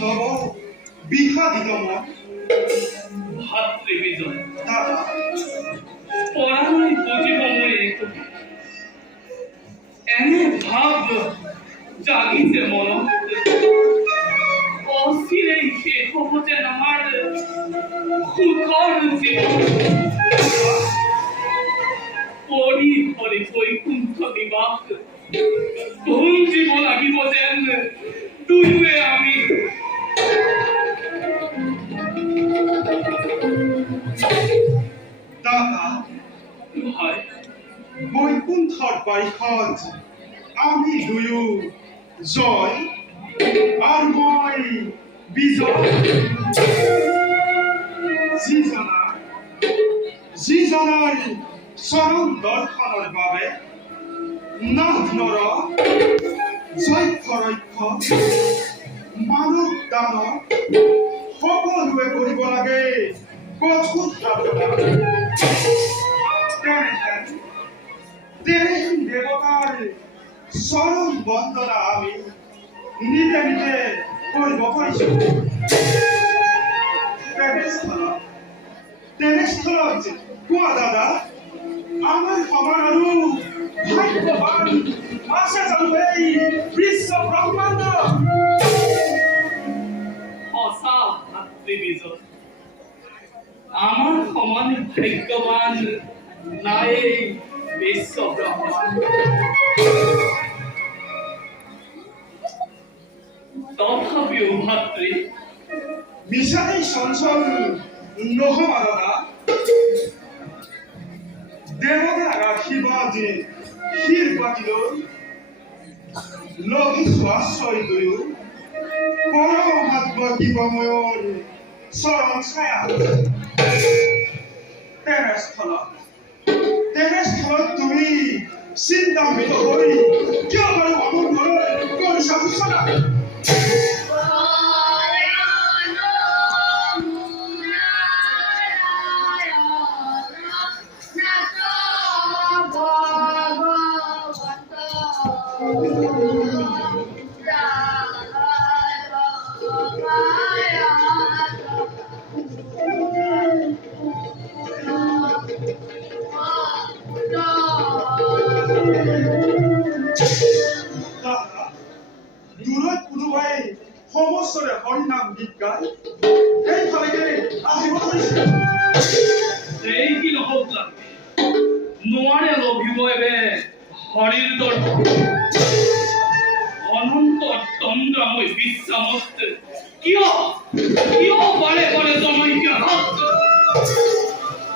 তব বিষাদিত মন ভাতৃ বিজয় দাদা পরাণই বুঝিব মই একো এনে ভাব জাগিছে মনত অচিরেই শেষ হব যেন আমার সুখৰ জীবন পৰি পৰি বৈকুণ্ঠ নিবাস ভুঞ্জিব লাগিব যেন দুয়োৱে আমি দাদা হয় বৈকুণ্ঠৰ বাৰিষত আমি দুয়ো জয় আৰু মই বিজয় যিজনাৰ চৰণ দৰ্শনৰ বাবে নাথ নৰ যক্ষ ৰক্ষ মানৱ দানৱ সকলোৱে কৰিব লাগে কঠোৰ প্ৰাৰ্থনা তেনেহেন দেৱতাৰ চৰণ বন্দনা আমি নিজে নিজে কৰিব পাৰিছোঁ তেনেস্থলত কোৱা দাদা আমাৰ সমান আৰু ভাগ্যৱান আছে জানো এই বিশ্ব ব্ৰহ্মাণ্ড সঁচা ভাতৃ বিজয় আমাৰ সমান ভাগ্যৱান নাই বিশ্ব ব্ৰহ্মাণ্ড তথাপিও ভাতৃ মিছাতেই চঞ্চল নহবা দাদা দেৱতাৰ আশীৰ্বাদ শিৰ পাতিলৈ লভিছো আশ্ৰয় দুয়ো পৰমাত্ম শিৱময়ৰ চৰণ ছায়া তেনেস্থলত তুমি চিন্তান্বিত হৈ কিয় বাৰু আমাৰ ঘৰলৈ কৰিছা সূচনা দূৰত কোনোবাই সমস্যৰে হৰিনাম গীত গায় সেইফালেকে আহিব ধৰিছে এই কি নহওক লাগে নোৱাৰে লভিব এবে হৰিৰ দৰ্শন অনন্ত তন্দ্ৰাময় বিশ্বামত কিয়